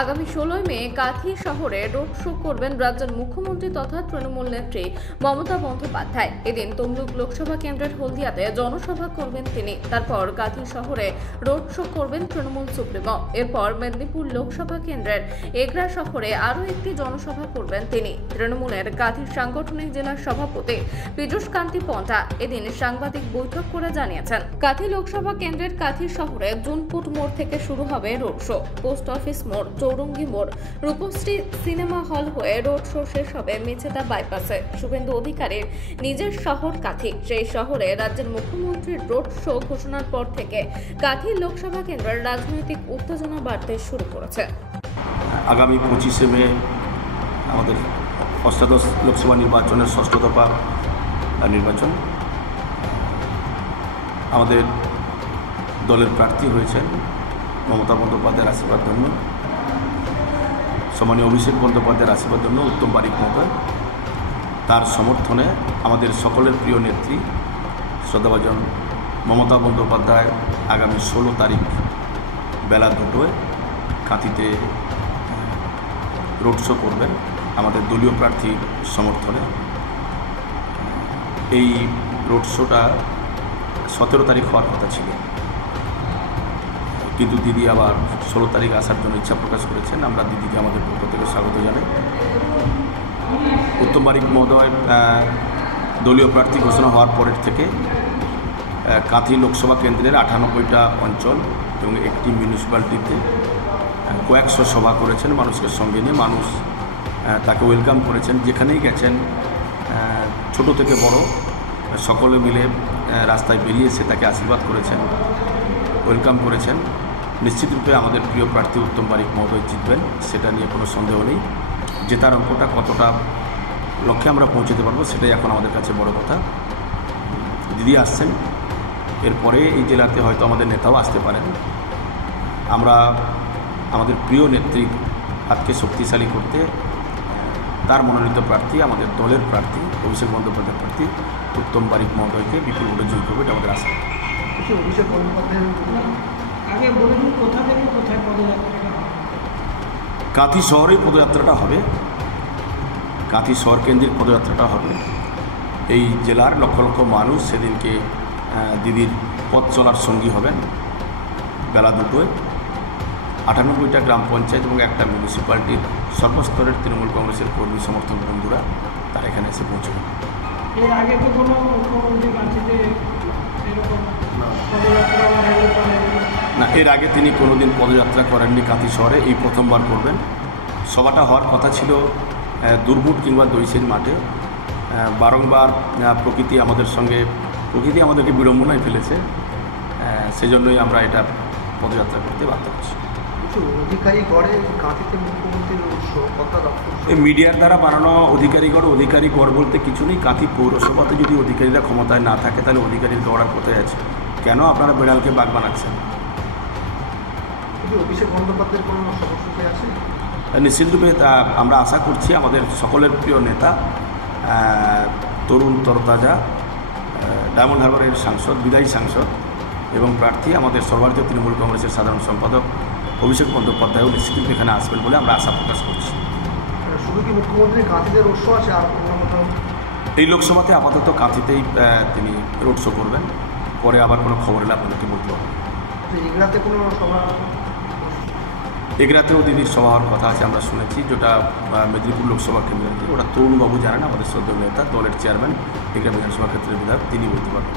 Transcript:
আগামী 16 মে কাঁথি শহরে road show করবেন রাজ্যের মুখ্যমন্ত্রী তথা তৃণমূল নেত্রী মমতা বন্দ্যোপাধ্যায়। এদিন তমলুক লোকসভা কেন্দ্রের হলদিয়াতে জনসভা করবেন তিনি। তারপর কাঁথি শহরে রোড শো করবেন তৃণমূল সুপ্রিমো। এরপর মেদিনীপুর লোকসভা কেন্দ্রের এগরা শহরে আরও একটি জনসভা করবেন তিনি। তৃণমূলের কাঁথির সাংগঠনিক জেলার সভাপতি পীযূষ কান্তি পন্ডা এদিন সাংবাদিক বৈঠক করে জানিয়েছেন, কাঁথি লোকসভা কেন্দ্রের কাঁথি শহরে জুনপুট মোড় থেকে শুরু হবে রোড শো। পোস্ট অফিস মোড়, চৌরঙ্গি মোড়, রূপশ্রী সিনেমা হল হয়ে রোড শো শেষ হবে মেছেদা বাইপাসে। শুভেন্দু অধিকারীর নিজের শহর কাঁথি, সেই শহরে রাজ্যের মুখ্যমন্ত্রীর রোড শো ঘোষণার পর থেকে কাঁথি লোকসভা কেন্দ্রের রাজনৈতিক উত্তেজনা বাড়তে শুরু করেছে। আগামী 25 মে আমাদের অষ্টাদশ লোকসভা নির্বাচনের ষষ্ঠ দফা নির্বাচন। আমাদের দলের প্রার্থী হয়েছেন মমতা বন্দ্যোপাধ্যায়ের আশীর্বাদ ধন্য, সম্মানীয় অভিষেক বন্দ্যোপাধ্যায়ের আশীর্বাদ ধন্য উত্তম বারিক মহোদয়। তার সমর্থনে আমাদের সকলের প্রিয় নেত্রী শ্রদ্ধাভাজন মমতা বন্দ্যোপাধ্যায় আগামী 16 তারিখ বেলা 2টায় কাঁথিতে রোড শো করবেন আমাদের দলীয় প্রার্থীর সমর্থনে। এই রোড শোটা 17 তারিখ হওয়ার কথা ছিল, কিন্তু দিদি আবার 16 তারিখ আসার জন্য ইচ্ছা প্রকাশ করেছেন। আমরা দিদিকে আমাদের পক্ষ থেকে স্বাগত জানাই। উত্তম বারিক মহোদয় দলীয় প্রার্থী ঘোষণা হওয়ার পরের থেকে কাঁথি লোকসভা কেন্দ্রের 98টা অঞ্চল এবং একটি মিউনিসিপ্যালিটিতে কয়েকশো সভা করেছেন মানুষকে সঙ্গে নিয়ে। মানুষ তাকে ওয়েলকাম করেছেন, যেখানেই গেছেন ছোট থেকে বড় সকলে মিলে রাস্তায় বেরিয়ে এসে তাকে আশীর্বাদ করেছেন, ওয়েলকাম করেছেন। নিশ্চিতরূপে আমাদের প্রিয় প্রার্থী উত্তম বারিক মহোদয় জিতবেন, সেটা নিয়ে কোনো সন্দেহ নেই। জেতার অঙ্কটা কতটা লক্ষ্যে আমরা পৌঁছতে পারবো সেটাই এখন আমাদের কাছে বড় কথা। দিদি আসছেন, এরপরে এই জেলাতে হয়তো আমাদের নেতাও আসতে পারেন। আমরা আমাদের প্রিয় নেত্রী হাতকে শক্তিশালী করতে তার মনোনীত প্রার্থী, আমাদের দলের প্রার্থী অভিষেক বন্দ্যোপাধ্যায়ের প্রার্থী উত্তম বারিক মহোদয়কে বিপুল ভোটে জয়ী করবে, এটা আমাদের আশা। অভিষেক বন্দ্যোপাধ্যায় আগে বলে দিন কোথা থেকে কোথায় পদযাত্রা? কাঁথি শহরেই পদযাত্রাটা হবে, কাঁথি শহর কেন্দ্রিক পদযাত্রাটা হবে। এই জেলার লক্ষ লক্ষ মানুষ সেদিনকে দিদির পথ চলার সঙ্গী হবেন। বেলা 2টায় 98টা গ্রাম পঞ্চায়েত এবং একটা মিউনিসিপ্যালিটির সর্বস্তরের তৃণমূল কংগ্রেসের কর্মী সমর্থক বন্ধুরা তারা এখানে এসে পৌঁছবে। এর আগে তো কোনো মুখ্যমন্ত্রী কাঁথিতে এরকম না, এর আগে তিনি কোনোদিন পদযাত্রা করেননি কাঁথি শহরে, এই প্রথমবার করবেন। সভাটা হওয়ার কথা ছিল দুর্মুট কিংবা দইসের মাঠে। বারংবার প্রকৃতি আমাদেরকে বিড়ম্বনায় ফেলেছে, সেজন্যই আমরা এটা পদযাত্রা করতে বাধ্য হচ্ছি। এই মিডিয়ার দ্বারা বানানো অধিকারীগড় বলতে কিছু নেই। কাঁথি পৌরসভাতে যদি অধিকারীরা ক্ষমতায় না থাকে তাহলে অধিকারীর গড়ার কোথায় আছে? কেন আপনারা বেড়ালকে বাঘ বানাচ্ছেন? অভিষেক বন্দ্যোপাধ্যায়ের কোনো সমস্যা আছে? নিশ্চিতরূপে আমরা আশা করছি আমাদের সকলের প্রিয় নেতা, তরুণ তরতাজা ডায়মন্ড হারবারের সাংসদ, বিদায়ী সাংসদ এবং প্রার্থী আমাদের সর্বভারতীয় তৃণমূল কংগ্রেসের সাধারণ সম্পাদক অভিষেক বন্দ্যোপাধ্যায়ও নিশ্চিতরূপে এখানে আসবেন বলে আমরা আশা প্রকাশ করছি। শুধু কি মুখ্যমন্ত্রী কাঁথিতে রোড শো আছে আর এই লোকসভাতে আপাতত কাঁথিতেই তিনি রোড শো করবেন, পরে আবার কোনো খবর এলে আপনাদেরকে বলতে পারবেন। এগরাতে কোনো সভা? এগরাতেও দিদির সভা হওয়ার কথা আছে, আমরা শুনেছি, যেটা মেদিনীপুর লোকসভা কেন্দ্রের। ওটা তরুণবাবু জানেন, আমাদের শ্রদ্ধেয় নেতা, দলের চেয়ারম্যান, এগরা বিধানসভা ক্ষেত্রের বিধায়ক, তিনি বলতে পারবেন।